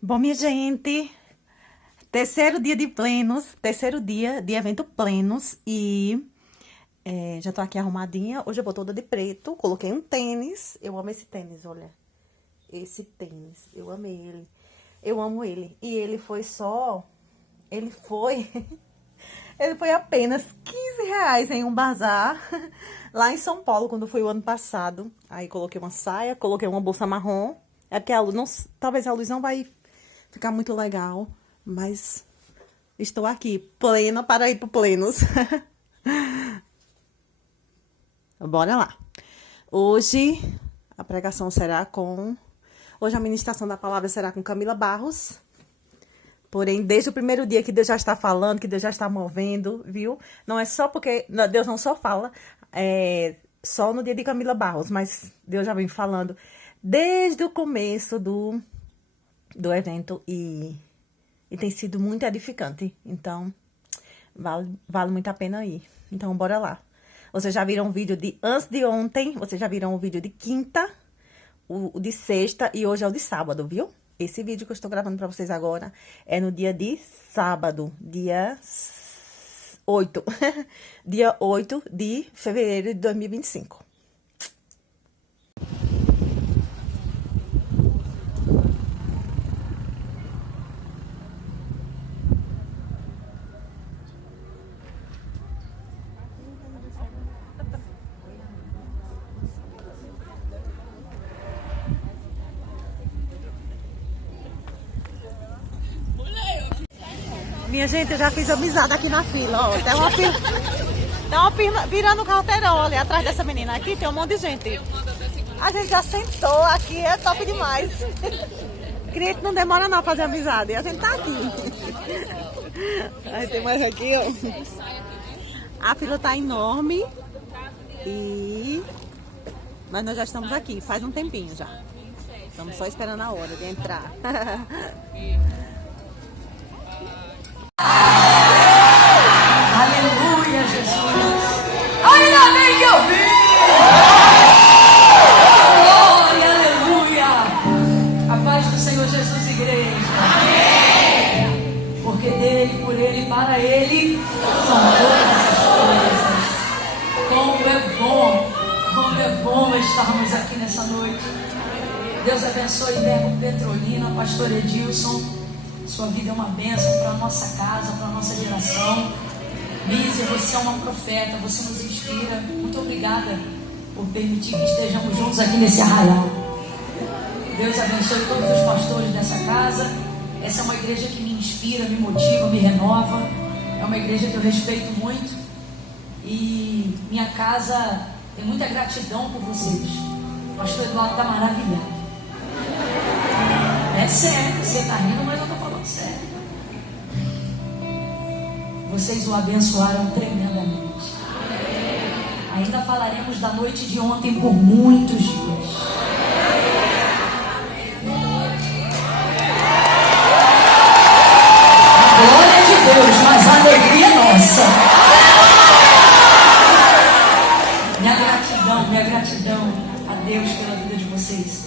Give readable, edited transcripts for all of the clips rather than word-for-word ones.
Bom, minha gente, terceiro dia de plenos, terceiro dia de evento plenos e já tô aqui arrumadinha. Hoje eu vou toda de preto, coloquei um tênis. Eu amo esse tênis, olha. Esse tênis, eu amei ele. Eu amo ele. E ele foi, ele foi apenas R$ 15 em um bazar lá em São Paulo, quando foi o ano passado. Aí coloquei uma saia, coloquei uma bolsa marrom. É porque a luz não, talvez a luz não vai ficar muito legal, mas estou aqui, plena para ir pro plenos. Bora lá. Hoje a pregação será com... Hoje a ministração da palavra será com Camila Barros. Porém, desde o primeiro dia que Deus já está falando, que Deus já está movendo, viu? Não é só porque... Deus não só fala só no dia de Camila Barros, mas Deus já vem falando desde o começo do evento e tem sido muito edificante. Então, vale muito a pena ir. Então, bora lá. Vocês já viram o vídeo de antes de ontem, vocês já viram o vídeo de quinta, o de sexta e hoje é o de sábado, viu? Esse vídeo que eu estou gravando pra vocês agora é no dia de sábado, dia 8. Dia 8 de fevereiro de 2025. Minha gente, eu já fiz amizade aqui na fila, ó. Tem uma fila virando o quarteirão, olha, atrás dessa menina aqui tem um monte de gente. A gente já sentou aqui, é top demais. Crente não demora não fazer amizade, a gente tá aqui. Aí tem mais aqui, ó. A fila tá enorme mas nós já estamos aqui, faz um tempinho já. Estamos só esperando a hora de entrar. Aleluia, Jesus. Ainda bem que eu vi. Glória, aleluia. A paz do Senhor Jesus, igreja. Amém. Porque dele, por ele e para ele são todas as coisas. Como é bom estarmos aqui nessa noite. Deus abençoe Verbo Petrolina, pastor Edilson. Sua vida é uma bênção para a nossa casa, para a nossa geração. Lízia, você é uma profeta, você nos inspira. Muito obrigada por permitir que estejamos juntos aqui nesse arraial. Deus abençoe todos os pastores dessa casa. Essa é uma igreja que me inspira, me motiva, me renova. É uma igreja que eu respeito muito. E minha casa tem muita gratidão por vocês. O pastor Eduardo está maravilhado. É sério, você está rindo, mas eu estou falando sério. Vocês o abençoaram tremendamente. Ainda falaremos da noite de ontem por muitos dias. Glória de Deus, mas a alegria é nossa. Minha gratidão a Deus pela vida de vocês.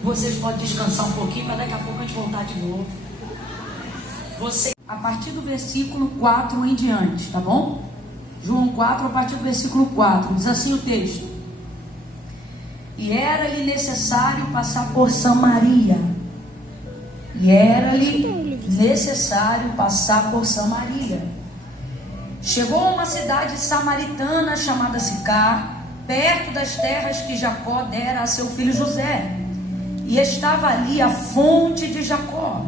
Vocês podem descansar um pouquinho, mas daqui a pouco a gente voltar de novo. A partir do versículo 4 em diante, tá bom? João 4, a partir do versículo 4, diz assim o texto: E era-lhe necessário passar por Samaria. Chegou a uma cidade samaritana chamada Sicar, perto das terras que Jacó dera a seu filho José. E estava ali a fonte de Jacó.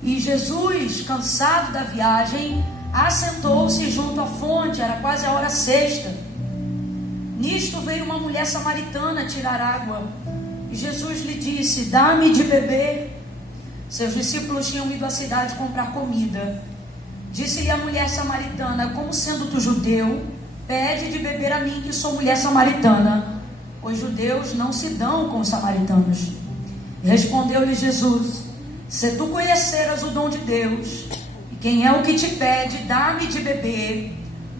E Jesus, cansado da viagem, assentou-se junto à fonte. Era quase a hora sexta. Nisto veio uma mulher samaritana tirar água. E Jesus lhe disse: Dá-me de beber. Seus discípulos tinham ido à cidade comprar comida. Disse-lhe a mulher samaritana: Como sendo tu judeu, pede de beber a mim, que sou mulher samaritana, pois judeus não se dão com os samaritanos. Respondeu-lhe Jesus: Se tu conheceras o dom de Deus, e quem é o que te pede, dá-me de beber,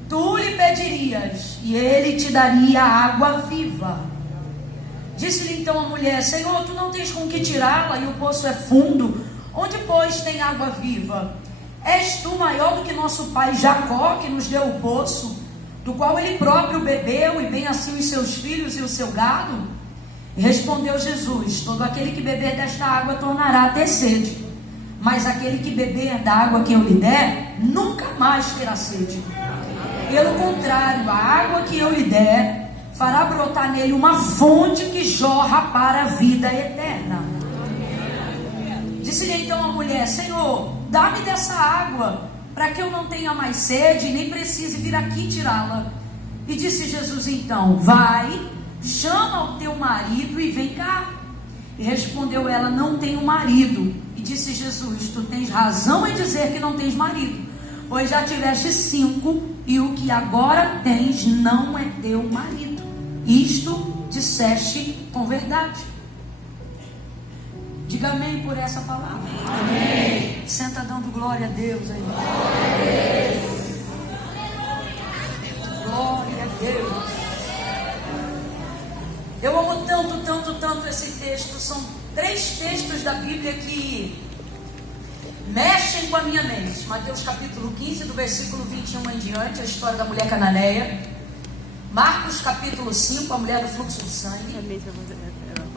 tu lhe pedirias, e ele te daria água viva. Disse-lhe então a mulher: Senhor, tu não tens com que tirá-la, e o poço é fundo. Onde, pois, tem água viva? És tu maior do que nosso pai Jacó, que nos deu o poço, do qual ele próprio bebeu, e bem assim os seus filhos e o seu gado? E respondeu Jesus: todo aquele que beber desta água tornará a ter sede, mas aquele que beber da água que eu lhe der, nunca mais terá sede. Pelo contrário, a água que eu lhe der fará brotar nele uma fonte que jorra para a vida eterna. Disse-lhe então a mulher: Senhor, dá-me dessa água, para que eu não tenha mais sede, nem precise vir aqui tirá-la. E disse Jesus então: vai, chama o teu marido e vem cá. E respondeu ela: não tenho marido. E disse Jesus: tu tens razão em dizer que não tens marido, pois já tiveste 5, e o que agora tens não é teu marido. Isto disseste com verdade. Diga amém por essa palavra. Amém. Senta dando glória a Deus aí. Glória a Deus. Eu amo tanto, tanto, tanto esse texto. São 3 textos da Bíblia que mexem com a minha mente. Mateus capítulo 15, do versículo 21 em diante, a história da mulher cananeia. Marcos capítulo 5, a mulher do fluxo de sangue.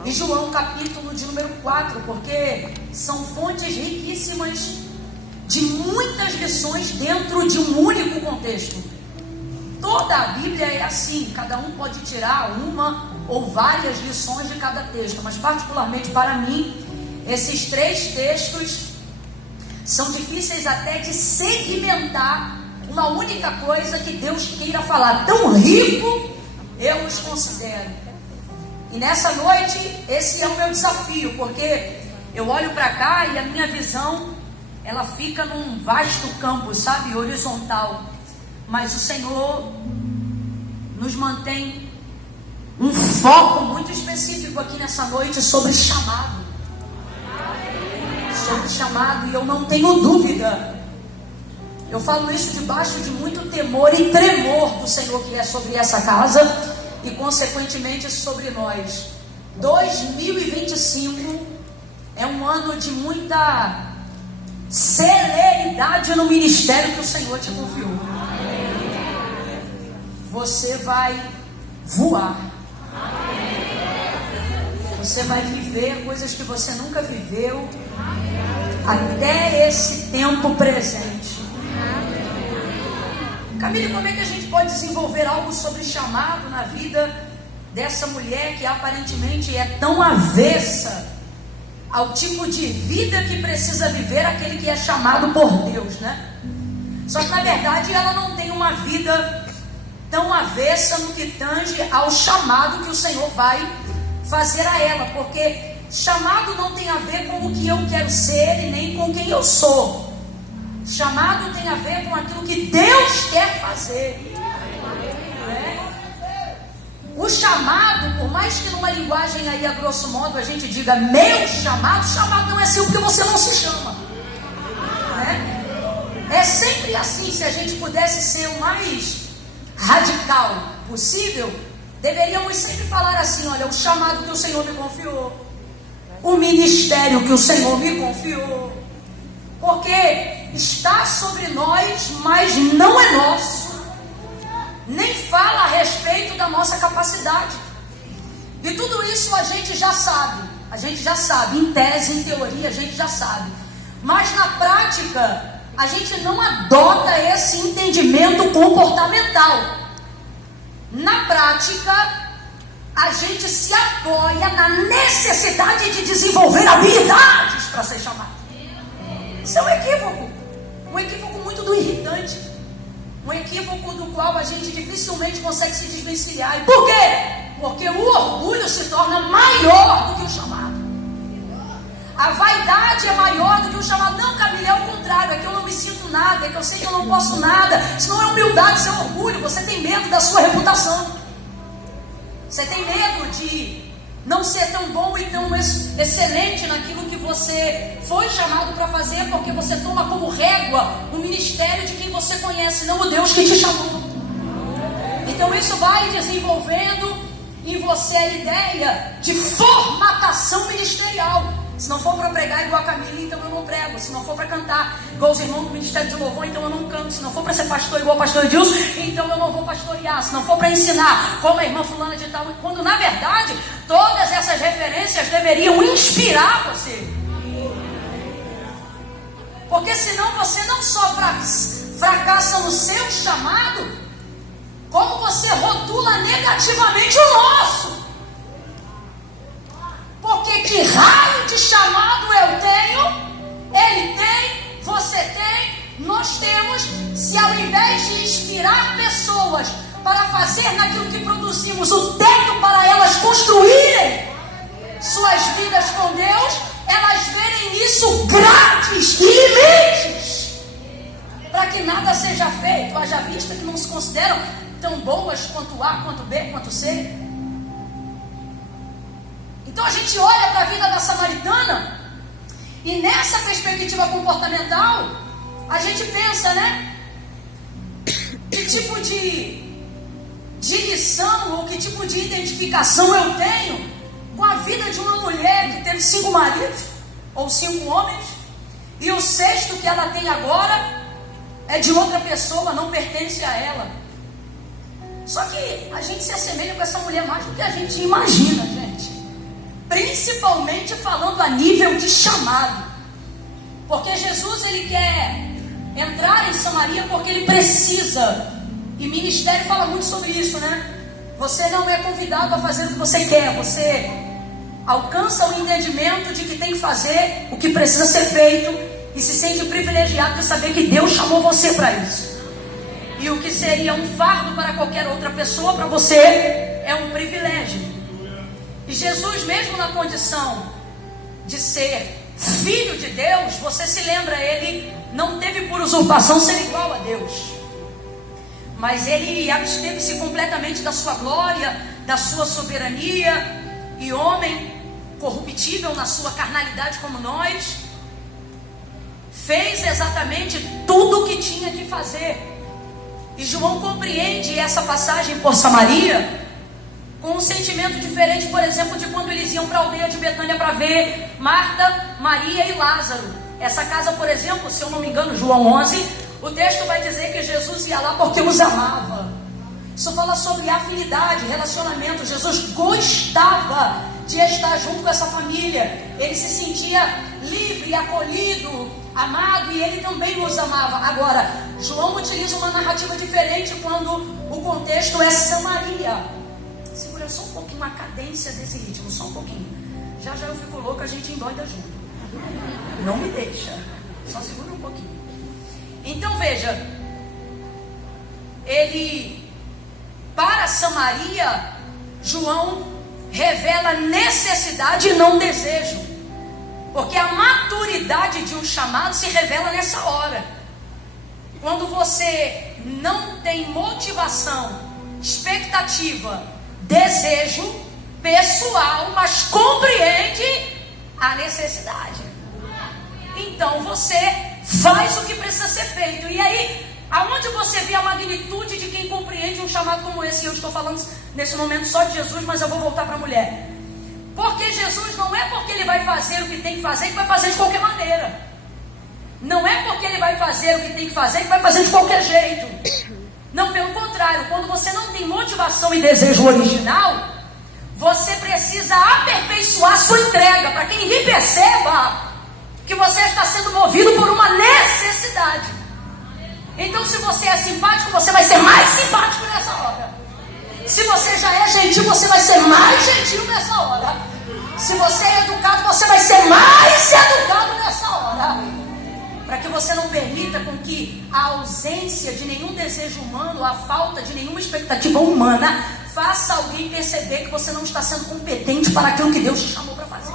E João capítulo de número 4, porque são fontes riquíssimas de muitas lições dentro de um único contexto. Toda a Bíblia é assim, cada um pode tirar uma ou várias lições de cada texto, mas particularmente para mim, esses 3 textos são difíceis até de segmentar uma única coisa que Deus queira falar. Tão rico eu os considero. E nessa noite, esse é o meu desafio, porque eu olho para cá e a minha visão, ela fica num vasto campo, sabe, horizontal. Mas o Senhor nos mantém um foco muito específico aqui nessa noite sobre chamado. Sobre chamado, e eu não tenho dúvida. Eu falo isso debaixo de muito temor e tremor do Senhor que é sobre essa casa e consequentemente sobre nós. 2025 é um ano de muita celeridade no ministério que o Senhor te confiou. Você vai voar. Você vai viver coisas que você nunca viveu até esse tempo presente. Camille, como é que a gente pode desenvolver algo sobre chamado na vida dessa mulher que aparentemente é tão avessa ao tipo de vida que precisa viver aquele que é chamado por Deus, né? Só que na verdade ela não tem uma vida tão avessa no que tange ao chamado que o Senhor vai fazer a ela, porque chamado não tem a ver com o que eu quero ser e nem com quem eu sou. Chamado tem a ver com aquilo que Deus quer fazer. O chamado, por mais que numa linguagem aí a grosso modo a gente diga meu chamado, chamado não é seu porque você não se chama. É sempre assim. Se a gente pudesse ser o mais radical possível, deveríamos sempre falar assim: olha, o chamado que o Senhor me confiou, o ministério que o Senhor me confiou, porque está sobre nós, mas não é nosso, nem fala a respeito da nossa capacidade. E tudo isso a gente já sabe, em tese, em teoria, a gente já sabe, mas na prática a gente não adota esse entendimento comportamental. Na prática a gente se apoia na necessidade de desenvolver habilidades para ser chamado. Isso é um equívoco muito do irritante, um equívoco do qual a gente dificilmente consegue se desvencilhar. E por quê? Porque o orgulho se torna maior do que o chamado. A vaidade é maior do que o chamado. Não, Camille, é o contrário, é que eu não me sinto nada, é que eu sei que eu não posso nada. Isso não é humildade, isso é orgulho. Você tem medo da sua reputação, você tem medo de não ser tão bom e tão excelente naquilo que você foi chamado para fazer, porque você toma como régua o ministério de quem você conhece, não o Deus que te chamou. Então isso vai desenvolvendo em você a ideia de formatação ministerial. Se não for para pregar igual a Camila, então eu não prego. Se não for para cantar igual os irmãos do Ministério de Louvor, então eu não canto. Se não for para ser pastor igual o pastor Edilson, então eu não vou pastorear. Se não for para ensinar como a irmã fulana de tal, quando na verdade todas essas referências deveriam inspirar você. Porque senão você não só fracassa no seu chamado, como você rotula negativamente o nosso. Porque que raio de chamado eu tenho, ele tem, você tem, nós temos, se ao invés de inspirar pessoas para fazer naquilo que produzimos o teto para elas construírem suas vidas com Deus, elas verem isso grátis e limites, para que nada seja feito, haja vista que não se consideram tão boas quanto A, quanto B, quanto C. Então a gente olha para a vida da samaritana e nessa perspectiva comportamental a gente pensa, né? Que tipo de lição ou que tipo de identificação eu tenho com a vida de uma mulher que teve 5 maridos ou 5 homens e o 6º que ela tem agora é de outra pessoa, não pertence a ela. Só que a gente se assemelha com essa mulher mais do que a gente imagina, gente. Principalmente falando a nível de chamado. Porque Jesus, ele quer entrar em Samaria porque ele precisa. E ministério fala muito sobre isso, né? Você não é convidado a fazer o que você quer. Você alcança o entendimento de que tem que fazer o que precisa ser feito e se sente privilegiado de saber que Deus chamou você para isso. E o que seria um fardo para qualquer outra pessoa, para você é um privilégio. E Jesus, mesmo na condição de ser filho de Deus, você se lembra, ele não teve por usurpação ser igual a Deus. Mas ele absteve-se completamente da sua glória, da sua soberania, e homem corruptível na sua carnalidade como nós, fez exatamente tudo o que tinha que fazer. E João compreende essa passagem por Samaria com um sentimento diferente, por exemplo, de quando eles iam para a aldeia de Betânia para ver Marta, Maria e Lázaro. Essa casa, por exemplo, se eu não me engano, João 11, o texto vai dizer que Jesus ia lá porque os amava. Isso fala sobre afinidade, relacionamento. Jesus gostava de estar junto com essa família. Ele se sentia livre, acolhido, amado, e ele também os amava. Agora, João utiliza uma narrativa diferente quando o contexto é Samaria. Segura só um pouquinho a cadência desse ritmo, só um pouquinho. Já já eu fico louco, a gente endoida junto. Não me deixa, só segura um pouquinho. Então veja, ele, para Samaria, João revela necessidade e não desejo. Porque a maturidade de um chamado se revela nessa hora. Quando você não tem motivação, expectativa, desejo pessoal, mas compreende a necessidade. Então você faz o que precisa ser feito. E aí, aonde você vê a magnitude de quem compreende um chamado como esse? Eu estou falando nesse momento só de Jesus, mas eu vou voltar para a mulher. Porque Jesus não é porque ele vai fazer o que tem que fazer, que vai fazer de qualquer maneira. Não é porque ele vai fazer o que tem que fazer, que vai fazer de qualquer jeito. Não, pelo contrário, quando você não tem motivação e desejo original, você precisa aperfeiçoar sua entrega, para que ninguém perceba que você está sendo movido por uma necessidade. Então, se você é simpático, você vai ser mais simpático nessa hora. Se você já é gentil, você vai ser mais gentil nessa hora. Se você é educado, você vai ser mais educado nessa hora. Para que você não permita com que a ausência de nenhum desejo humano, a falta de nenhuma expectativa humana, faça alguém perceber que você não está sendo competente para aquilo que Deus te chamou para fazer.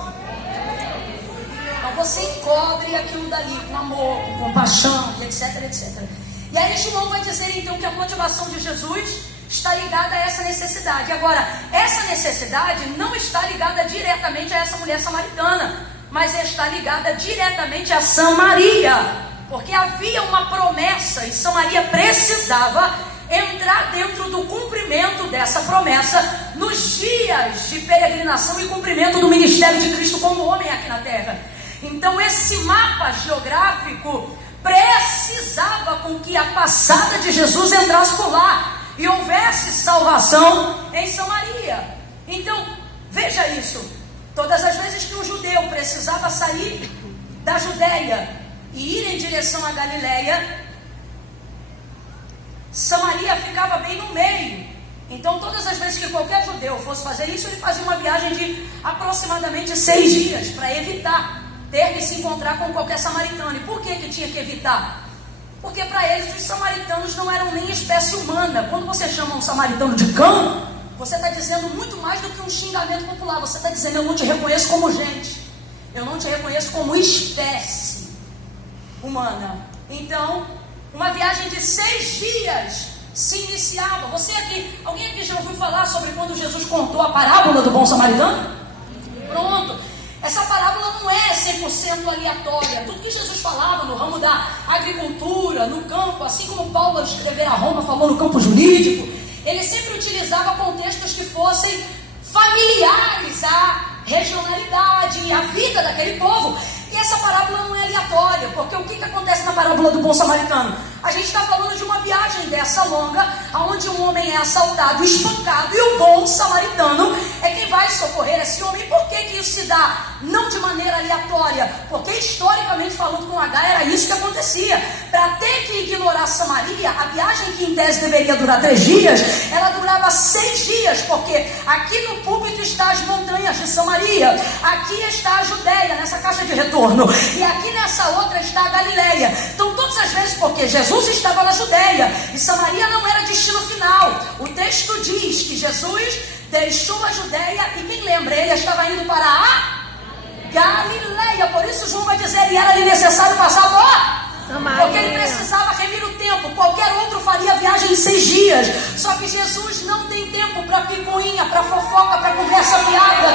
Então você encobre aquilo dali com amor, com compaixão, etc, etc. E aí João vai dizer então que a motivação de Jesus está ligada a essa necessidade. Agora, essa necessidade não está ligada diretamente a essa mulher samaritana, mas está ligada diretamente a Samaria, porque havia uma promessa e Samaria precisava entrar dentro do cumprimento dessa promessa nos dias de peregrinação e cumprimento do ministério de Cristo como homem aqui na terra. Então esse mapa geográfico precisava com que a passada de Jesus entrasse por lá e houvesse salvação em Samaria. Então, veja isso. Todas as vezes que um judeu precisava sair da Judéia e ir em direção à Galileia, Samaria ficava bem no meio. Então, todas as vezes que qualquer judeu fosse fazer isso, ele fazia uma viagem de aproximadamente 6 dias para evitar ter que se encontrar com qualquer samaritano. E por que tinha que evitar? Porque para eles os samaritanos não eram nem espécie humana. Quando você chama um samaritano de cão, você está dizendo muito mais do que um xingamento popular. Você está dizendo: eu não te reconheço como gente, eu não te reconheço como espécie humana. Então, uma viagem de 6 dias se iniciava. Alguém aqui já ouviu falar sobre quando Jesus contou a parábola do bom samaritano? Pronto. Essa parábola não é 100% aleatória. Tudo que Jesus falava no ramo da agricultura, no campo, assim como Paulo, ao escrever a Roma, falou no campo jurídico, ele sempre utilizava contextos que fossem familiares à regionalidade e à vida daquele povo. E essa parábola não é aleatória, porque o que acontece na parábola do bom samaritano? A gente está falando de uma viagem dessa longa, onde um homem é assaltado, espancado, e o bom samaritano é quem vai socorrer esse homem. Por que isso se dá? Não de maneira aleatória, porque historicamente falando com H era isso que acontecia. Para ter que ignorar Samaria, a viagem que em tese deveria durar 3 dias, ela durava 6 dias, porque aqui no púlpito está as montanhas de Samaria, aqui está a Judéia, nessa caixa de retorno, e aqui nessa outra está a Galileia. Então todas as vezes, porque Jesus estava na Judéia e Samaria não era destino final, o texto diz que Jesus deixou a Judéia e quem lembra? Ele estava indo para a Galileia. Por isso João vai dizer: e era-lhe necessário passar por Samaria, porque ele precisava remir o tempo. Qualquer outro faria a viagem em 6 dias, só que Jesus não tem tempo para picuinha, para fofoca, para conversa fiada.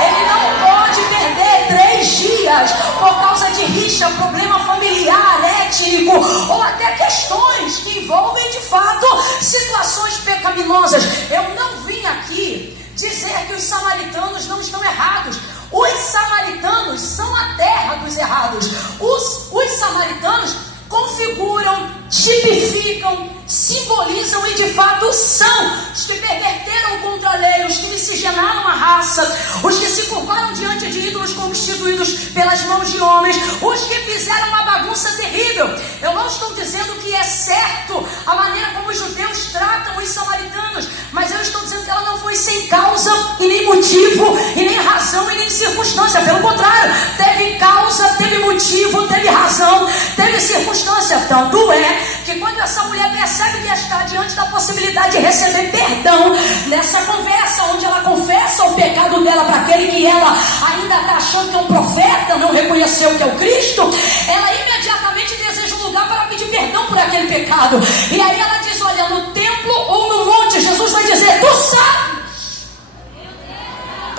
Ele não pode perder 3 dias por causa de rixa, problema familiar, étnico, ou até questões que envolvem de fato situações pecaminosas. Eu não vim aqui dizer que os samaritanos não estão errados. Os samaritanos são a terra dos errados. Os samaritanos configuram, tipificam, simbolizam e de fato são os que perverteram contra a lei, os que miscigenaram a raça, os que se curvaram diante de ídolos constituídos pelas mãos de homens, os que fizeram uma bagunça terrível. Eu não estou dizendo que é certo a maneira como os judeus tratam os samaritanos, mas eu estou dizendo que ela não foi sem causa e nem motivo e nem razão e nem circunstância. Pelo contrário, teve causa, teve motivo, teve razão, teve circunstância. Tanto é que quando essa mulher percebe que está diante da possibilidade de receber perdão nessa conversa, onde ela confessa o pecado dela para aquele que ela ainda está achando que é um profeta, não reconheceu que é o Cristo, ela imediatamente deseja um lugar para pedir perdão por aquele pecado. E aí ela diz: olha, no templo ou no monte, Jesus vai dizer: tu sabes.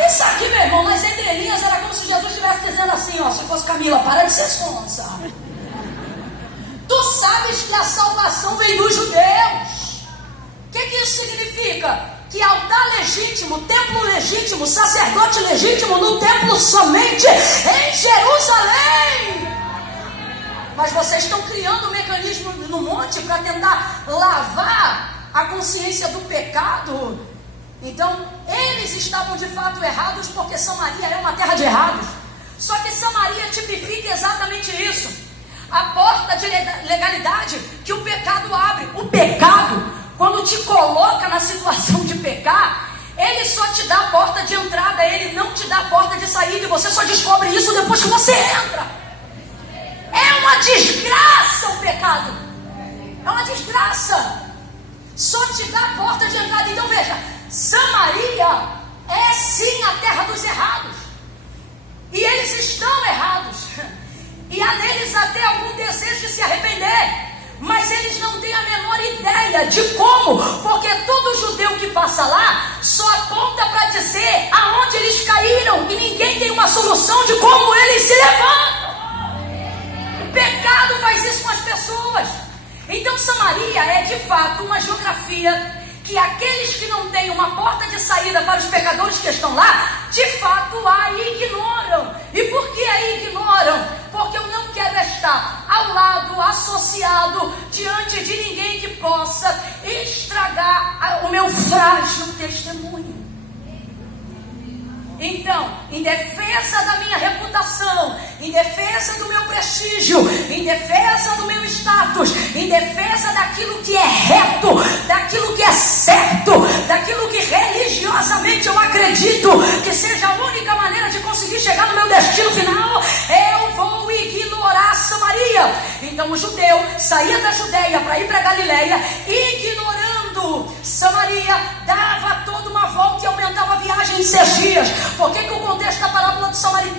Isso aqui, meu irmão, nas entrelinhas era como se Jesus estivesse dizendo assim: ó, se fosse Camila, para de ser sonsa. Tu sabes que a salvação vem dos judeus. O que isso significa? Que altar legítimo, templo legítimo, sacerdote legítimo no templo somente em Jerusalém. Mas vocês estão criando um mecanismo no monte para tentar lavar a consciência do pecado. Então, eles estavam de fato errados, porque Samaria é uma terra de errados. Só que Samaria tipifica exatamente isso. A porta de legalidade que o pecado abre. O pecado, quando te coloca na situação de pecar, ele só te dá a porta de entrada, ele não te dá a porta de saída. E você só descobre isso depois que você entra. É uma desgraça o pecado. É uma desgraça. Só te dá a porta de entrada. Então veja, Samaria é sim a terra dos errados. E eles estão errados. E há neles até algum desejo de se arrepender, mas eles não têm a menor ideia de como, porque todo judeu que passa lá só aponta para dizer aonde eles caíram, e ninguém tem uma solução de como eles se levantam. O pecado faz isso com as pessoas. Então Samaria é de fato uma geografia que aqueles que não têm uma porta de saída para os pecadores que estão lá, de fato a ignoram. E por que a ignoram? Porque eu não quero estar ao lado, associado, diante de ninguém que possa estragar o meu frágil testemunho. Então, em defesa da minha reputação, em defesa do meu prestígio, em defesa do meu status, em defesa daquilo que é reto, daquilo que é certo, daquilo que religiosamente eu acredito que seja a única maneira de conseguir chegar no meu destino final, eu vou ignorar Samaria. Então o judeu saía da Judeia para ir para Galileia, ignorando Samaria, dava toda uma volta e aumentava a viagem em 6 dias. Por que o contexto da parábola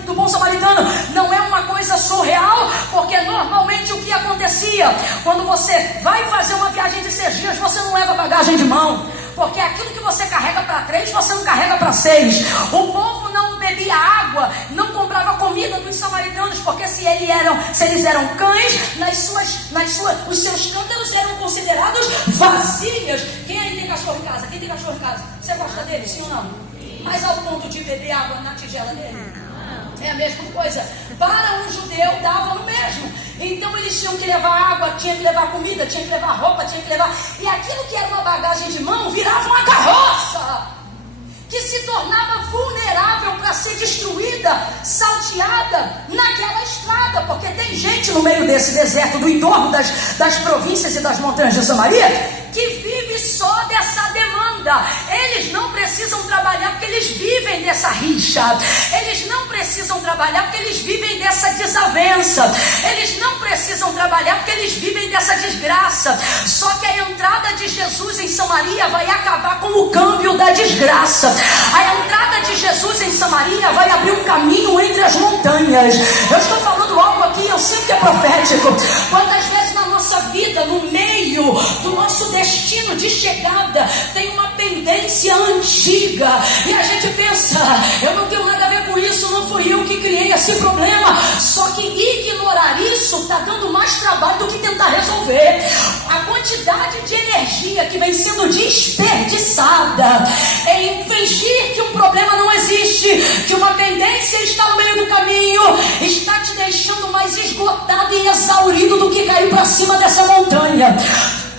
do bom samaritano não é uma coisa surreal? Porque normalmente o que acontecia quando você vai fazer uma viagem de 6 dias, você não leva bagagem de mão, porque aquilo que você carrega para 3, você não carrega para 6. O povo não bebia água, não comprava comida dos samaritanos, porque se eles eram cães, os seus cântaros eram considerados vasilhas. Quem aí tem cachorro em casa? Quem tem cachorro em casa? Você gosta dele, sim ou não? Mas ao ponto de beber água na tigela dele? É a mesma coisa. Para um judeu dava no mesmo. Então eles tinham que levar água, tinha que levar comida, tinha que levar roupa, tinha que levar... E aquilo que era uma bagagem de mão virava uma carroça, que se tornava vulnerável para ser destruída, salteada naquela estrada. Porque tem gente no meio desse deserto, do entorno das províncias e das montanhas de Samaria, que vive só dessa demanda. Eles não precisam trabalhar porque eles vivem dessa rixa. Eles não precisam trabalhar porque eles vivem dessa desavença. Eles não precisam trabalhar porque eles vivem dessa desgraça. Só que a entrada de Jesus em Samaria vai acabar com o câmbio da desgraça. A entrada de Jesus em Samaria vai abrir um caminho entre as montanhas. Eu estou falando algo aqui, eu sei que é profético. Quantas vezes na nossa vida, no meio do nosso destino de chegada, tem uma pendência antiga, e a gente pensa, eu não tenho nada a ver com isso, não fui eu que criei esse problema. Só que ignorar isso está dando mais trabalho do que tentar resolver. A quantidade de energia que vem sendo desperdiçada em fingir que um problema não existe, que uma pendência está no meio do caminho, está te deixando mais esgotado e exaurido do que cair para cima dessa montanha.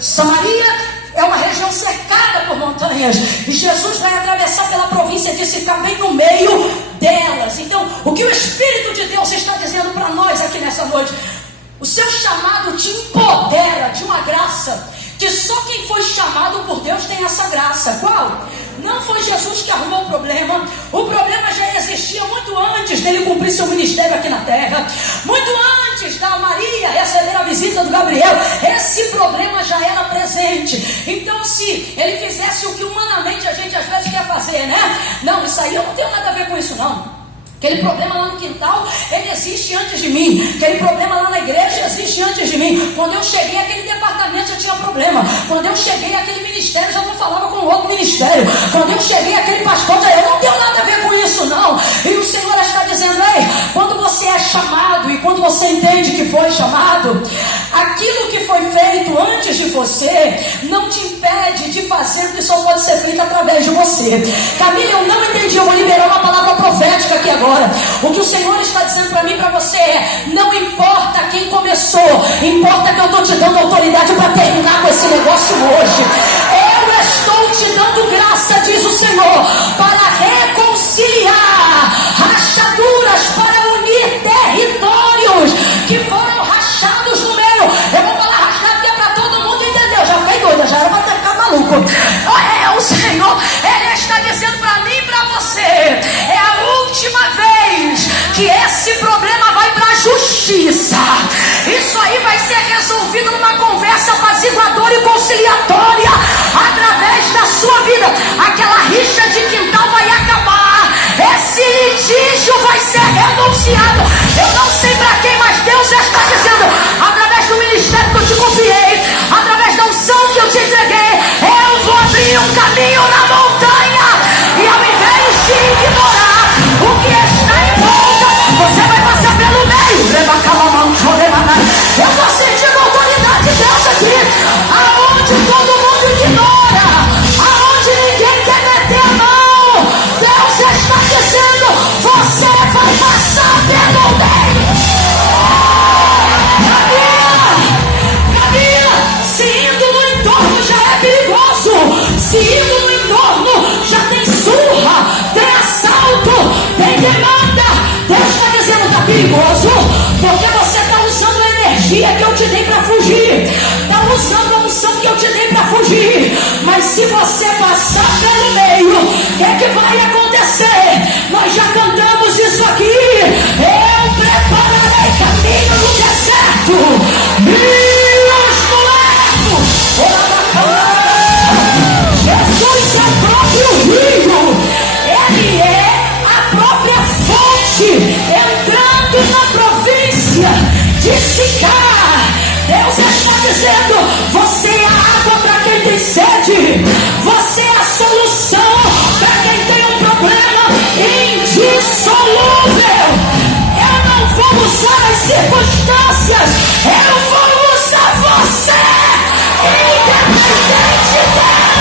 Samaria é uma região cercada por montanhas, e Jesus vai atravessar pela província de Sicá, bem no meio delas. Então, o que o Espírito de Deus está dizendo para nós aqui nessa noite: o seu chamado te empodera de uma graça que só quem foi chamado por Deus tem essa graça. Qual? Não foi Jesus que arrumou o problema já existia muito antes dele cumprir seu ministério aqui na terra, muito antes da Maria receber a visita do Gabriel. Esse problema já era presente. Então, se ele fizesse o que humanamente a gente às vezes quer fazer, né? Não, isso aí eu não tenho nada a ver com isso, não. Aquele problema lá no quintal, ele existe antes de mim. Aquele problema lá na igreja existe antes de mim. Quando eu cheguei, aquele departamento já tinha problema. Quando eu cheguei, aquele ministério já não falava com o outro ministério. Quando eu cheguei, aquele pastor já... Eu não tenho nada a ver com isso, não. E o Senhor está dizendo: ei, quando você é chamado e quando você entende que foi chamado, aquilo que foi feito antes de você não te impede de fazer o que só pode ser feito através de você. Camila, eu não entendi. Eu vou liberar uma palavra profética aqui agora. O que o Senhor está dizendo para mim e para você é: não importa quem começou, importa que eu estou te dando autoridade para terminar com esse negócio hoje. Eu estou te dando graça, diz o Senhor, para reconciliar rachaduras, para unir territórios que foram rachados no meio. Eu vou falar rachado que é para todo mundo entender. Já foi doida, já era para ficar maluco. O Senhor, Ele está dizendo para mim e para você: é a última vez que esse problema vai para a justiça. Isso aí vai ser resolvido numa conversa apaziguadora e conciliatória através da sua vida. Aquela rixa de quintal vai acabar. Esse litígio vai ser renunciado. Eu não sei para quem, mas Deus já está dizendo, através do ministério que eu te confiei, através da unção que eu te entreguei, eu vou abrir um caminho na montanha. E ao invés de ignorar o que está em volta, você vai passar pelo meio. Eu estou sentindo a autoridade de Deus aqui, aonde todo mundo ignora se você passar pelo meio, o que é que vai acontecer? Nós já cantamos isso aqui. Eu prepararei caminho no deserto, rios no lago. Jesus é o próprio rio, ele é a própria fonte, entrando na província de Sicar. Deus está dizendo: você é a água para quem tem sede, você é a solução para quem tem um problema indissolúvel. Eu não vou usar as circunstâncias, eu vou usar você, independente delas.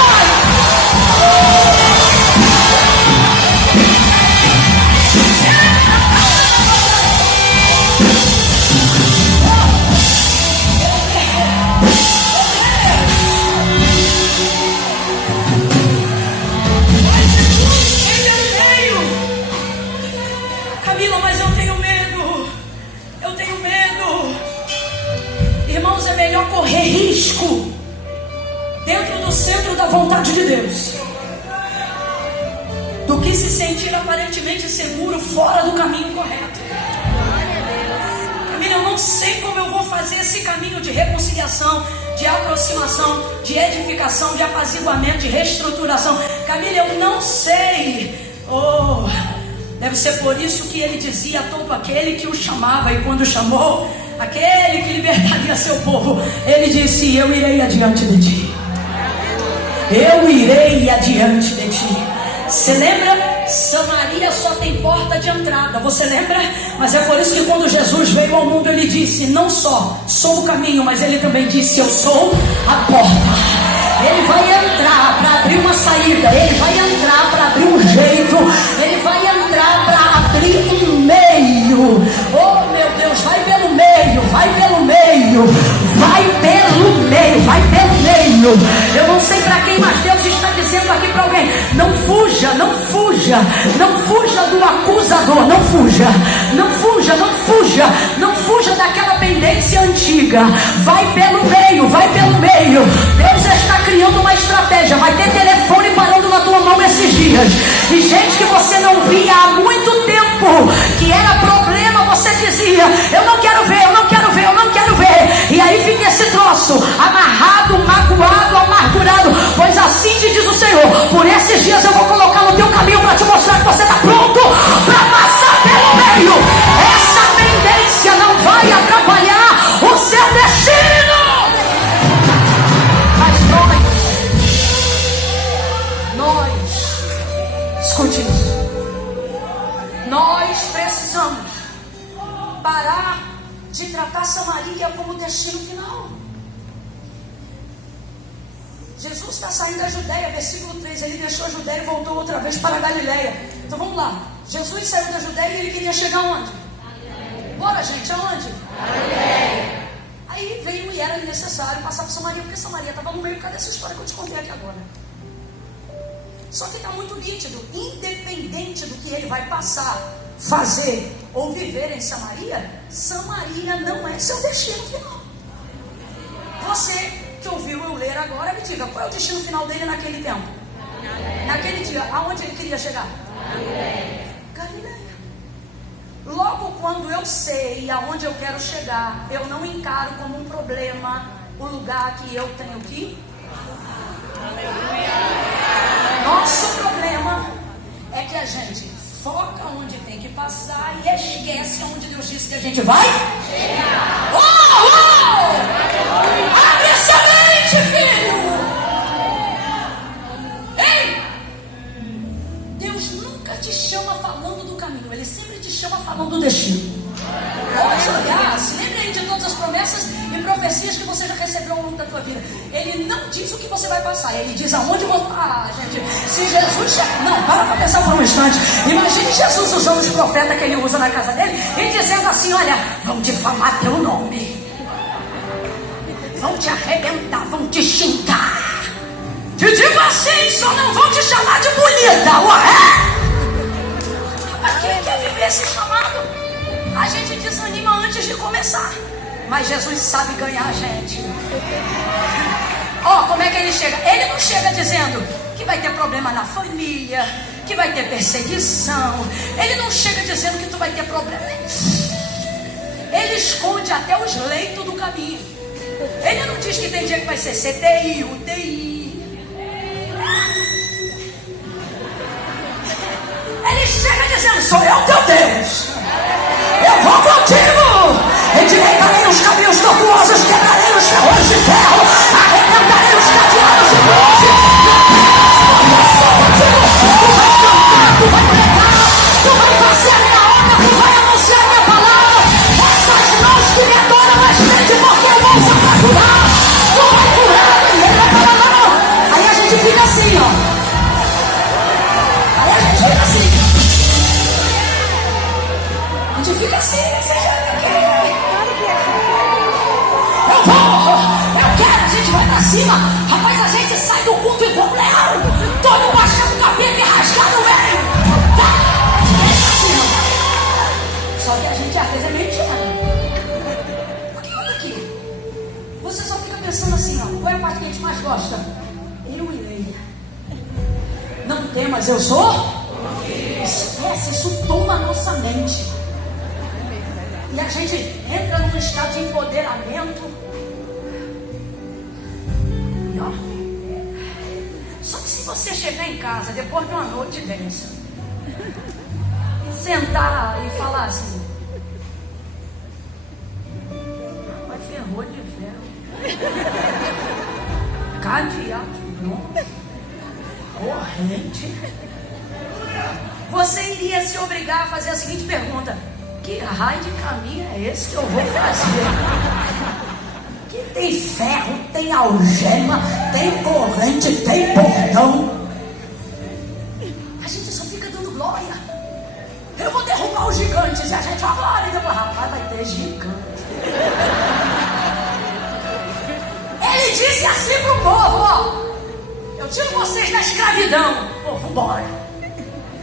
Camila, mas eu tenho medo. Eu tenho medo. Irmãos, é melhor correr risco dentro do centro da vontade de Deus do que se sentir aparentemente seguro fora do caminho correto. Camila, eu não sei como eu vou fazer esse caminho de reconciliação, de aproximação, de edificação, de apaziguamento, de reestruturação. Camila, eu não sei. Deve ser por isso que ele dizia a todo aquele que o chamava, e quando chamou aquele que libertaria seu povo, ele disse: eu irei adiante de ti. Eu irei adiante de ti. Você lembra? Samaria só tem porta de entrada. Você lembra? Mas é por isso que quando Jesus veio ao mundo, ele disse: não só sou o caminho, mas ele também disse: eu sou a porta. Ele vai entrar para abrir uma saída, ele vai entrar para abrir um jeito, ele vai entrar para abrir um meio. Oh meu Deus, vai pelo meio, vai pelo meio, vai pelo meio, vai pelo meio. Eu não sei para quem, mas Deus está dizendo aqui para alguém: não fuja, não fuja, não fuja do acusador, não fuja, não fuja, não fuja, não fuja daquela pendência antiga. Vai pelo meio, vai pelo meio. Deus está criando uma estratégia. Vai ter telefone parando na tua mão esses dias, e gente que você não via há muito tempo, que era problema, você dizia: eu não quero ver, eu não quero ver, eu não quero ver. E aí fica esse troço amarrado, magoado, amargurado. Pois assim te diz o Senhor: por esses dias eu vou colocar no teu caminho para te mostrar que você está pronto para passar pelo meio. Essa tendência não vai atrapalhar o seu destino. Escute isso. Nós precisamos parar de tratar Samaria como destino final. Jesus está saindo da Judéia, versículo 3. Ele deixou a Judéia e voltou outra vez para a Galileia. Então vamos lá. Jesus saiu da Judéia e ele queria chegar aonde? Bora, gente, aonde? Galileia. Aí veio e era necessário passar por Samaria, porque Samaria estava no meio. Cadê essa história que eu te contei aqui agora? Só que está muito nítido, independente do que ele vai passar, fazer ou viver em Samaria, Samaria não é seu destino final. Você que ouviu eu ler agora, me diga, qual é o destino final dele naquele tempo? Naquele dia, aonde ele queria chegar? Galileia. Logo, quando eu sei aonde eu quero chegar, eu não encaro como um problema o lugar que eu tenho que ir. Nosso problema é que a gente foca onde tem que passar e esquece onde Deus disse que a gente vai chegar. Abre essa mente, filho! Ei! Deus nunca te chama falando do caminho, Ele sempre te chama falando do destino. Pode olhar, se lembre aí de todas as promessas e profecias que você já recebeu ao longo da tua vida. Ele não diz o que você vai passar, ele diz aonde você... gente, se Jesus... Não, para pensar por um instante. Imagine Jesus usando os profetas que ele usa na casa dele e dizendo assim: olha, vão te falar teu nome, vão te arrebentar, vão te xingar. Te digo assim, só não vão te chamar de bonita, ué? Mas quem quer viver esse chamado? A gente desanima antes de começar, mas Jesus sabe ganhar a gente. Como é que ele chega? Ele não chega dizendo que vai ter problema na família, que vai ter perseguição. Ele não chega dizendo que tu vai ter problema. Ele esconde até os leitos do caminho. Ele não diz que tem dia que vai ser CTI, UTI. Ele chega dizendo: sou eu teu Deus, eu vou contigo, endireitarei os caminhos tortuosos, quebrarei os ferrolhos de ferro, arrebentarei os cadeados de bronze. Tu vai cantar, tu vai pregar, tu vai fazer a minha obra, tu vai anunciar a minha palavra. Essas mãos que me adoram, mas crente porque eu vou usar pra curar. Tu vai curar, aí a gente fica assim, ó. Aí a gente fica assim. A gente fica assim, você já quer. Eu vou, eu quero, a gente vai pra cima. Rapaz, a gente sai do culto igual um leão. Todo baixando o cabelo e rasgando o meio. Tá, vem pra cima. Só que a gente às vezes é meio tirano. Porque olha aqui, você só fica pensando assim, ó. Qual é a parte que a gente mais gosta? Eu irei. Não temas, eu sou? Esquece, isso toma a nossa mente. E a gente entra num estado de empoderamento. E ó, só que se você chegar em casa depois de uma noite densa e sentar e falar assim: vai ferrou de ferro, cadeado de bronze, corrente, você iria se obrigar a fazer a seguinte pergunta: que raio de caminho é esse que eu vou fazer? Que tem ferro, tem algema, tem corrente, tem portão. A gente só fica dando glória. Eu vou derrubar os gigantes. E a gente, ó, glória. E depois, rapaz, vai ter gigante. Ele disse assim pro povo: ó, eu tiro vocês da escravidão. Povo, bora.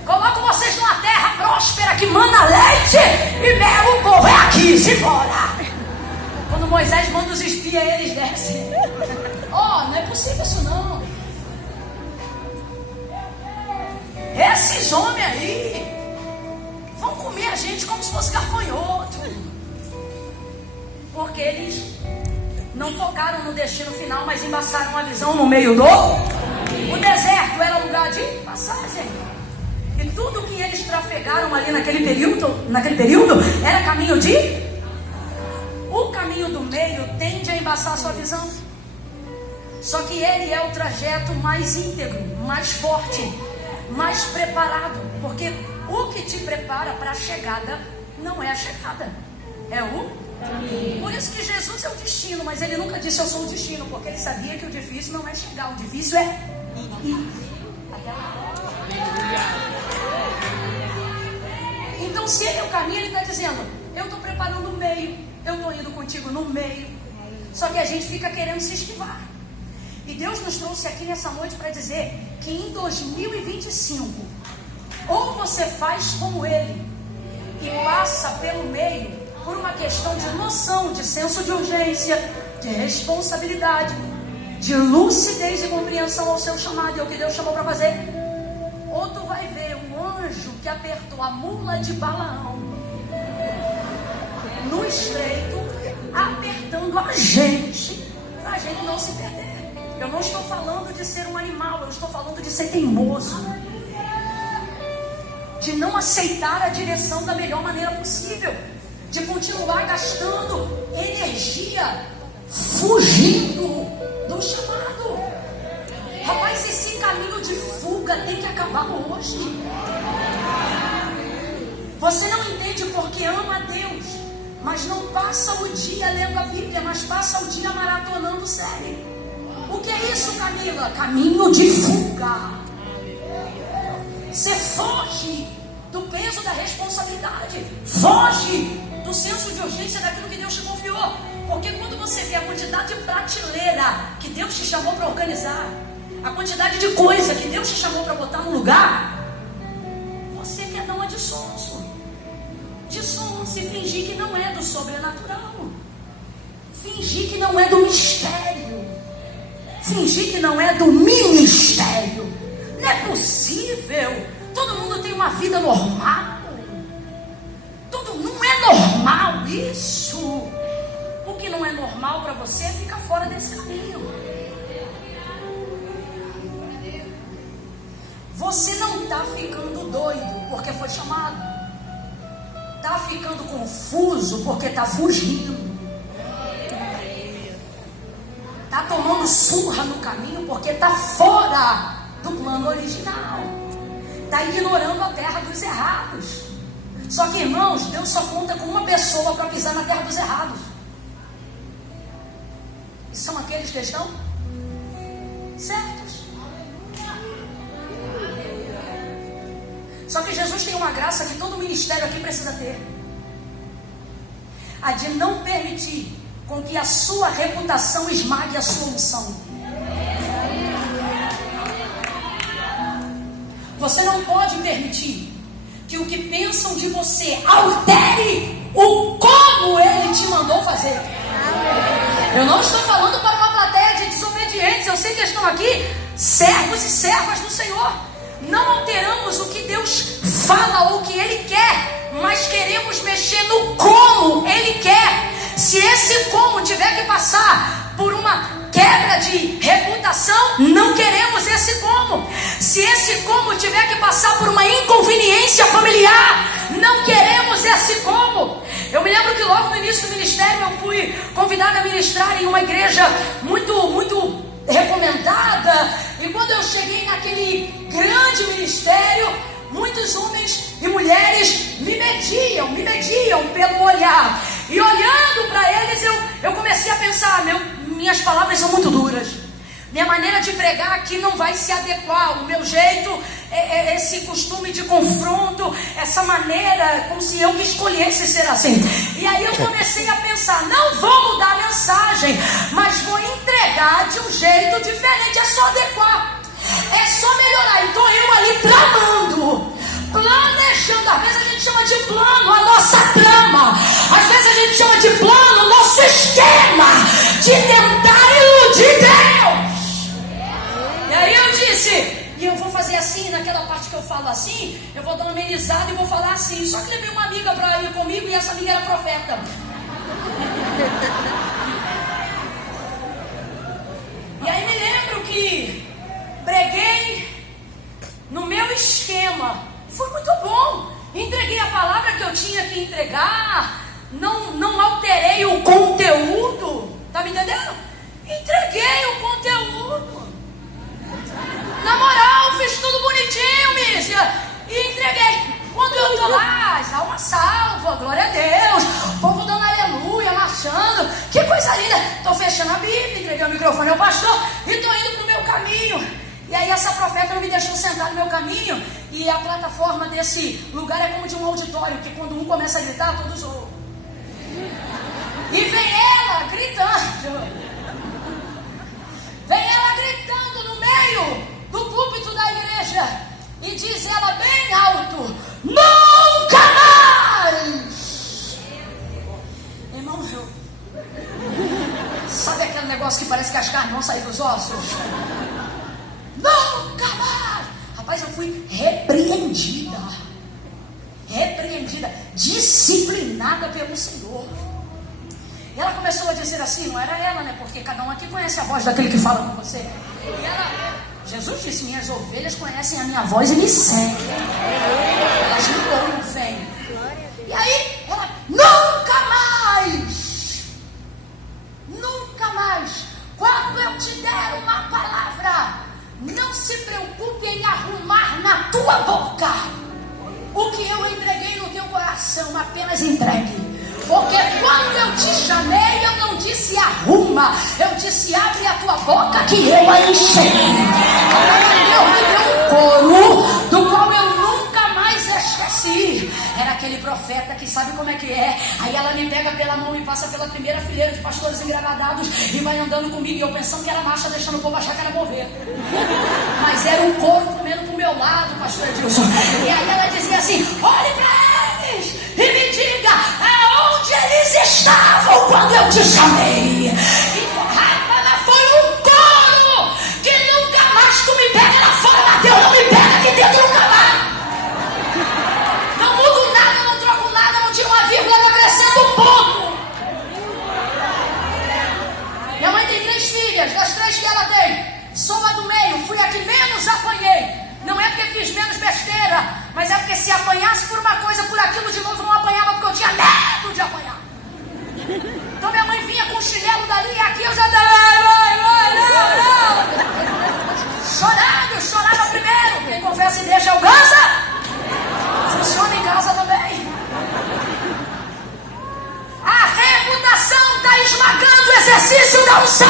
Coloco vocês numa terra próspera que mana leite e mel. O povo é aqui, simbora. Quando Moisés manda os espias, eles descem. Não é possível isso não. Esses homens aí vão comer a gente como se fosse gafanhoto. Porque eles não focaram no destino final, mas embaçaram a visão no meio do... O deserto era lugar de passagem. E tudo que eles trafegaram ali naquele período era caminho de... O caminho do meio tende a embaçar a sua visão. Só que ele é o trajeto mais íntegro, mais forte, mais preparado. Porque o que te prepara para a chegada não é a chegada, é o caminho. Por isso que Jesus é o destino, mas ele nunca disse eu sou o destino, porque ele sabia que o difícil não é chegar, o difícil é ir. Então, se ele é o caminho, ele está dizendo: eu estou preparando o meio, eu estou indo contigo no meio. Só que a gente fica querendo se esquivar. E Deus nos trouxe aqui nessa noite para dizer que em 2025, ou você faz como ele e passa pelo meio por uma questão de noção, de senso de urgência, de responsabilidade, de lucidez e compreensão ao seu chamado e ao que Deus chamou para fazer, ou tu vai ver um anjo que apertou a mula de Balaão no estreito, apertando a gente, para a gente não se perder. Eu não estou falando de ser um animal, eu estou falando de ser teimoso, de não aceitar a direção da melhor maneira possível, de continuar gastando energia fugindo do chamado. Rapaz, esse caminho de fuga tem que acabar hoje. Você não entende porque ama a Deus, mas não passa o dia lendo a Bíblia, mas passa o dia maratonando série. O que é isso, Camila? Caminho de fuga. Você foge do peso da responsabilidade, foge do senso de urgência daquilo que Deus te confiou. Porque quando você vê a quantidade de prateleira que Deus te chamou para organizar, a quantidade de coisa que Deus te chamou para botar no lugar, você quer dar uma de sonso e fingir que não é do sobrenatural, fingir que não é do mistério, fingir que não é do ministério. Não é possível. Todo mundo tem uma vida normal. Não é normal isso. O que não é normal para você fica fora desse caminho. Você não está ficando doido porque foi chamado. Está ficando confuso porque está fugindo. Está tomando surra no caminho porque está fora do plano original. Está ignorando a terra dos errados. Só que, irmãos, Deus só conta com uma pessoa para pisar na terra dos errados. E são aqueles que estão certos. Só que Jesus tem uma graça que todo ministério aqui precisa ter. A de não permitir com que a sua reputação esmague a sua unção. Você não pode permitir que o que pensam de você altere o como Ele te mandou fazer. Eu não estou falando para uma plateia de desobedientes. Eu sei que estão aqui servos e servas do Senhor. Não alteramos o que Deus fala ou o que Ele quer, mas queremos mexer no como Ele quer. Se esse como tiver que passar por uma quebra de reputação, não queremos esse como. Se esse como tiver que passar por uma inconveniência familiar, não queremos esse como. Eu me lembro que logo no início do ministério eu fui convidada a ministrar em uma igreja muito recomendada. E quando eu cheguei naquele grande ministério, muitos homens e mulheres me mediam pelo olhar. E olhando para eles, eu comecei a pensar, minhas palavras são muito duras. Minha maneira de pregar aqui não vai se adequar. O meu jeito, esse costume de confronto, essa maneira, como se eu que escolhesse ser assim. E aí eu comecei a pensar, não vou mudar a mensagem, mas vou entregar de um jeito diferente. É só adequar, é só melhorar. Então eu ali tramando, planejando. Às vezes a gente chama de plano a nossa trama. Às vezes a gente chama de plano o nosso esquema de tentar iludir Deus. E aí eu disse, e eu vou fazer assim, naquela parte que eu falo assim, eu vou dar uma amenizada e vou falar assim. Só que levei uma amiga para ir comigo e essa amiga era profeta. E aí me lembro que preguei no meu esquema. Foi muito bom. Entreguei a palavra que eu tinha que entregar. Não alterei o conteúdo. Tá me entendendo? Entreguei o conteúdo. Na moral, fiz tudo bonitinho, mícia. E entreguei. Quando eu tô lá, as almas salva, glória a Deus. O povo dando aleluia, marchando. Que coisa linda. Tô fechando a Bíblia, entreguei o microfone ao pastor e tô indo pro meu caminho. E aí essa profeta não me deixou sentar no meu caminho. E a plataforma desse lugar é como de um auditório, que quando um começa a gritar, todos ouvem. E vem ela gritando. Vem ela gritando no meio do púlpito da igreja. E diz ela bem alto, nunca mais. Irmão, sabe aquele negócio que parece que as carnes vão sair dos ossos? Nunca mais. Rapaz, eu fui repreendida, disciplinada pelo Senhor. E ela começou a dizer assim, não era ela, né? Porque cada um aqui conhece a voz daquele que fala com você. E ela, Jesus disse, minhas ovelhas conhecem a minha voz e me seguem. Elas me ouvem. E aí, ela, nunca mais, quando eu te der uma palavra, não se preocupe em arrumar na tua boca o que eu entreguei no teu coração, apenas entregue. Porque quando eu te chamei, eu não disse arruma, eu disse abre a tua boca que eu a enchei. Deus me deu um coro do qual eu nunca mais esqueci. Era aquele profeta que sabe como é que é. Aí ela me pega pela mão e passa pela primeira fileira de pastores engravadados e vai andando comigo. E eu pensando que era marcha, deixando o povo achar que era mover. Mas era um coro comendo pro meu lado, pastor Edilson. E aí ela dizia assim, olhe para eles e me diga aonde eles estavam quando eu te chamei. E rapaz, foi um coro Mas é porque se apanhasse por uma coisa, por aquilo de novo, não apanhava porque eu tinha medo de apanhar. Então minha mãe vinha com o chinelo dali e aqui eu já chorava primeiro. Quem confessa e deixa alcança. Funciona em casa também. A reputação está esmagando o exercício da unção.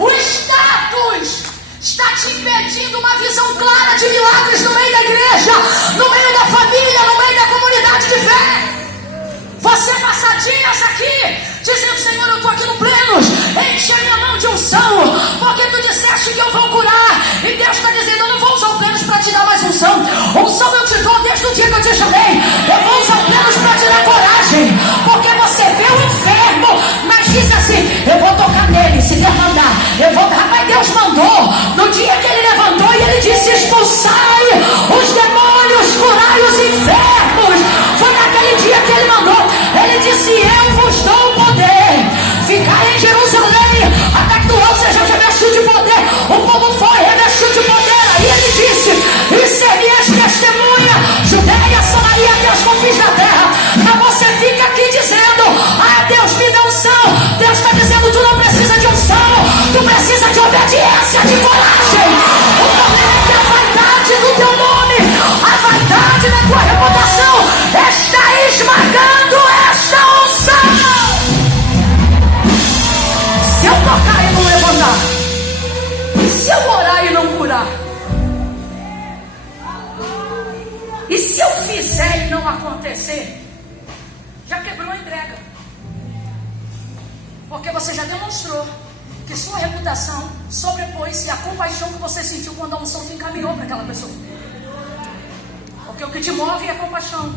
O status está te impedindo uma visão clara de milagres no meio da igreja, no meio da família, no meio da comunidade de fé. Você passa dias aqui dizendo: Senhor, eu estou aqui no Plenos, enche a minha mão de unção, porque tu disseste que eu vou curar. E Deus está dizendo: eu não vou usar o Plenos para te dar mais unção. Unção eu te dou desde o dia que eu te chamei. Eu vou usar o Plenos para te dar coragem, porque você vê o enfermo, mas diz assim: eu vou tocar nele, se Deus mandar. Eu vou. Rapaz, Deus mandou. No dia que ele levantou e ele disse: expulsai os demônios, curai os enfermos. Foi naquele dia que ele mandou. Ele disse: eu vos dou o poder. Ficai em Jerusalém, até que do alto seja revestido de poder. O povo foi revestido de poder. Aí ele disse: e serias testemunha, Judeia, Samaria, até os confins da terra. Mas você fica aqui dizendo: ah, Deus me dá unção. Deus está dizendo: tu não precisa de unção, tu precisa de obediência, de coragem. O problema é que a vaidade do teu nome, a vaidade da tua reputação está esmagando esta unção. Se eu tocar e não levantar, e se eu orar e não curar, e se eu fizer e não acontecer, já quebrou a entrega. Porque você já demonstrou que sua reputação sobrepôs-se à compaixão que você sentiu quando a unção te encaminhou para aquela pessoa. Porque o que te move é a compaixão.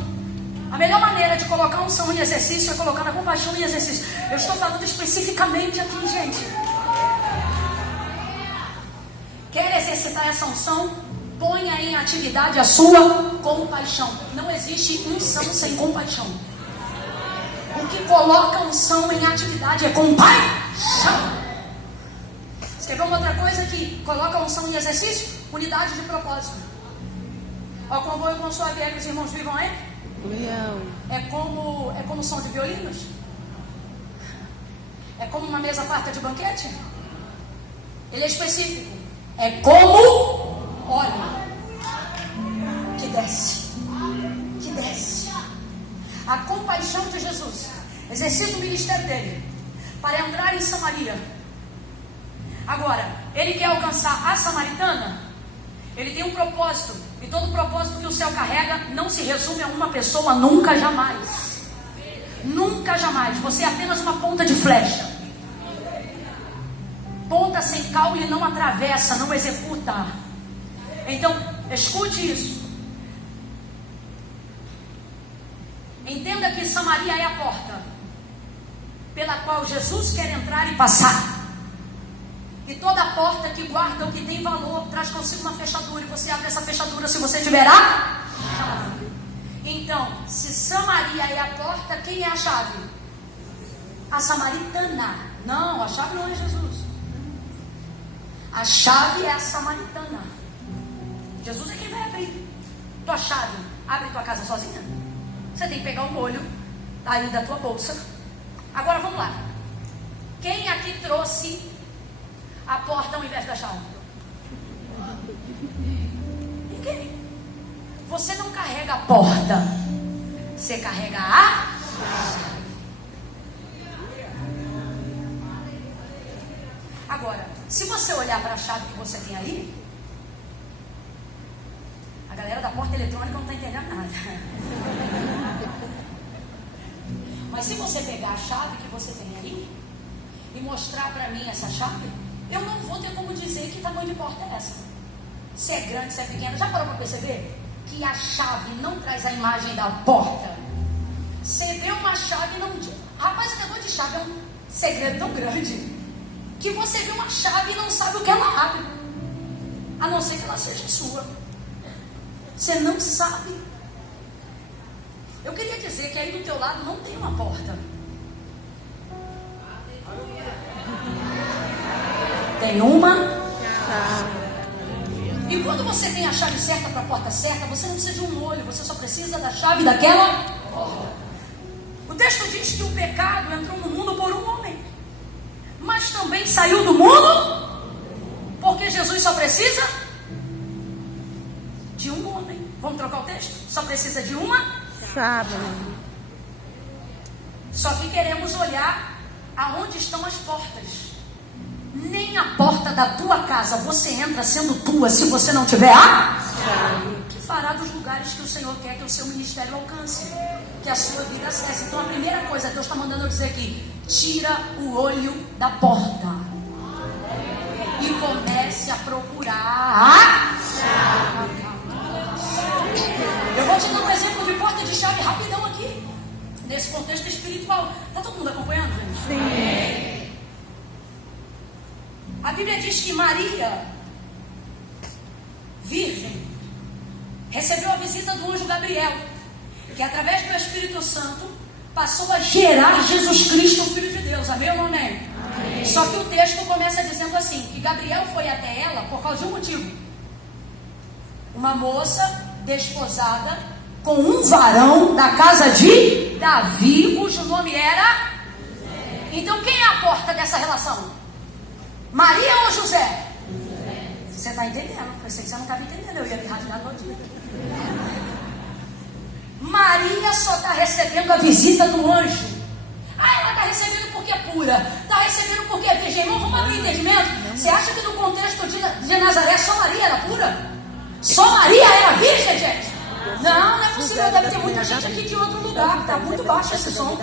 A melhor maneira de colocar unção em exercício é colocar a compaixão em exercício. Eu estou falando especificamente aqui, gente. Quer exercitar essa unção? Ponha em atividade a sua compaixão. Não existe unção sem compaixão. O que coloca unção em atividade é compaixão. Você quer ver uma outra coisa que coloca unção em exercício? Unidade de propósito. Ó, comboio com sua via que os irmãos vivam aí. É como som de violinos? É como uma mesa farta de banquete? Ele é específico. É como óleo que desce. Que desce. A compaixão de Jesus exercita o ministério dele para entrar em Samaria. Agora, ele quer alcançar a samaritana. Ele tem um propósito. E todo propósito que o céu carrega não se resume a uma pessoa, nunca, jamais. Nunca, jamais. Você é apenas uma ponta de flecha. Ponta sem caule não atravessa, não executa. Então, escute isso. Entenda que Samaria é a porta pela qual Jesus quer entrar e passar. E toda porta que guarda o que tem valor traz consigo uma fechadura. E você abre essa fechadura se você tiver a chave. Então, se Samaria é a porta, quem é a chave? A samaritana. Não, a chave não é Jesus. A chave é a samaritana. Jesus é quem vai abrir. Tua chave abre tua casa sozinha? Você tem que pegar o molho aí da tua bolsa. Agora vamos lá. Quem aqui trouxe a porta ao invés da chave? Ninguém. Você não carrega a porta, você carrega a chave. Agora, se você olhar para a chave que você tem aí, a galera da porta eletrônica não está entendendo nada. Mas se você pegar a chave que você tem aí e mostrar para mim essa chave, eu não vou ter como dizer que tamanho de porta é essa. Se é grande, se é pequena. Já parou para perceber que a chave não traz a imagem da porta? Você vê uma chave e não diz. Rapaz, esse negócio de chave é um segredo tão grande que você vê uma chave e não sabe o que ela abre, a não ser que ela seja sua. Você não sabe. Eu queria dizer que aí do teu lado não tem uma porta. Tem uma E quando você tem a chave certa para a porta certa, você não precisa de um olho, você só precisa da chave daquela porta. O texto diz que o pecado entrou no mundo por um homem, mas também saiu do mundo porque Jesus só precisa de um homem. Vamos trocar o texto? Só precisa de uma? Sabe. Só que queremos olhar aonde estão as portas. Nem a porta da tua casa você entra sendo tua se você não tiver a chave que fará dos lugares que o Senhor quer que o seu ministério alcance, que a sua vida acesse. Então a primeira coisa, Deus está mandando eu dizer aqui: tira o olho da porta e comece a procurar a chave. Eu vou te dar um exemplo de porta de chave rapidão aqui, nesse contexto espiritual. Está todo mundo acompanhando, gente? Sim. A Bíblia diz que Maria, virgem, recebeu a visita do anjo Gabriel, que através do Espírito Santo passou a gerar Jesus Cristo, o Filho de Deus. Amém ou não amém? Amém. Só que o texto começa dizendo assim, que Gabriel foi até ela por causa de um motivo. Uma moça desposada com um varão da casa de Davi, cujo nome era... Então quem é a porta dessa relação? Maria ou José? Você está entendendo? Pensei que você não estava entendendo. Eu ia me rasgar no dia. Maria só está recebendo a visita do anjo. Ah, ela está recebendo porque é pura. Está recebendo porque é virgem. Irmão, vamos abrir entendimento? Você acha que no contexto de Nazaré só Maria era pura? Só Maria era virgem, gente? Não, não é possível. Deve ter muita gente aqui de outro lugar. Está muito baixo esse som.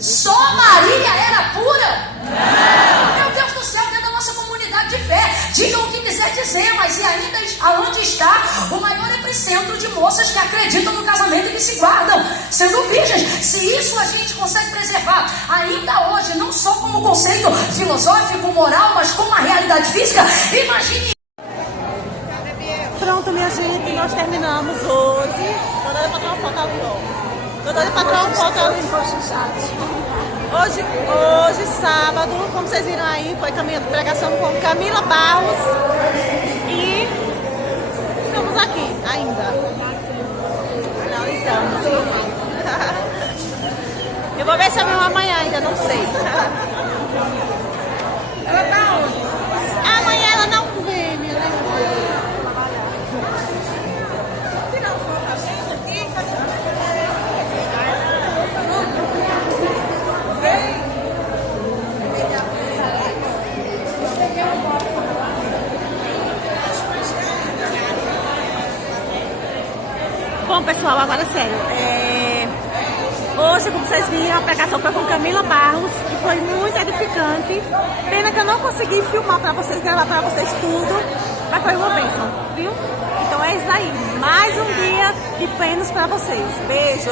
Só Maria era pura? Não. Meu Deus do céu, dentro da nossa comunidade de fé, digam o que quiser dizer, mas e ainda aonde está o maior epicentro de moças que acreditam no casamento e que se guardam sendo virgens? Se isso a gente consegue preservar ainda hoje, não só como conceito filosófico, moral, mas como uma realidade física, imagine. Pronto, minha gente, nós terminamos hoje. Tô doida pra tirar uma foto ali, ó. Tô doida pra tirar uma foto ali. Hoje, sábado, como vocês viram aí, foi caminho de pregação com Camila Barros. E estamos aqui ainda. Não estamos. Eu vou ver se é mesmo amanhã, ainda não sei. Ela tá onde? Amanhã ela não vem, minha filha. Tirar uma foto da gente aqui. Bom, pessoal, agora sério. Hoje, como vocês viram, a pregação foi com Camila Barros e foi muito edificante. Pena que eu não consegui filmar pra vocês, gravar pra vocês tudo, mas foi uma bênção, viu? Então é isso aí. Mais um dia de planos pra vocês. Beijo!